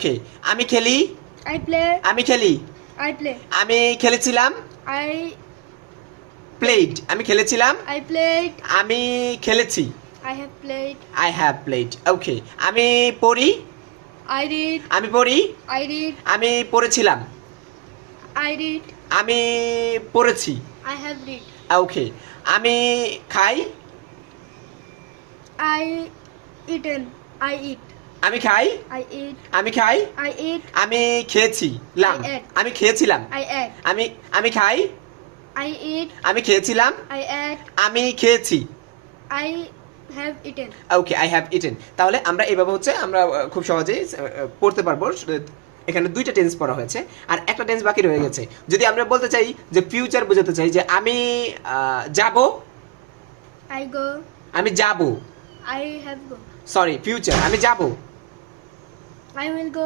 ওকে, আমি খেলি। I play. আমি খেলি। I play. আমি খেলেছিলাম। I প্লেড, আমি খেলেছিলাম। I played. আমি খেলেছি। I have played. I have played. Okay, আমি পড়ি। I read. আমি পড়ি। I read. আমি পড়েছিলাম। I read. আমি পড়েছি। I have read. ওকে, আমি খাই। I eaten. I eat. আমি খাই। I eat. আমি খাই। I eat. আমি খেয়েছিলাম। I ate. আমি খেয়েছিলাম। I ate. আমি আমি খাই। I eat. আমি খেয়েছিলাম। I ate. আমি খেয়েছি। I have eaten. Okay, I have eaten. তাহলে আমরা এভাবে হচ্ছে আমরা খুব সহজেই পড়তে পারবো। এখানে দুইটা টেন্স পড়া হয়েছে, আর একটা টেন্স বাকি রয়ে গেছে। যদি আমরা বলতে চাই যে ফিউচার বোঝাতে চাই যে আমি যাব। I go. আমি যাব। I have go. Sorry, future, আমি যাব। I will go.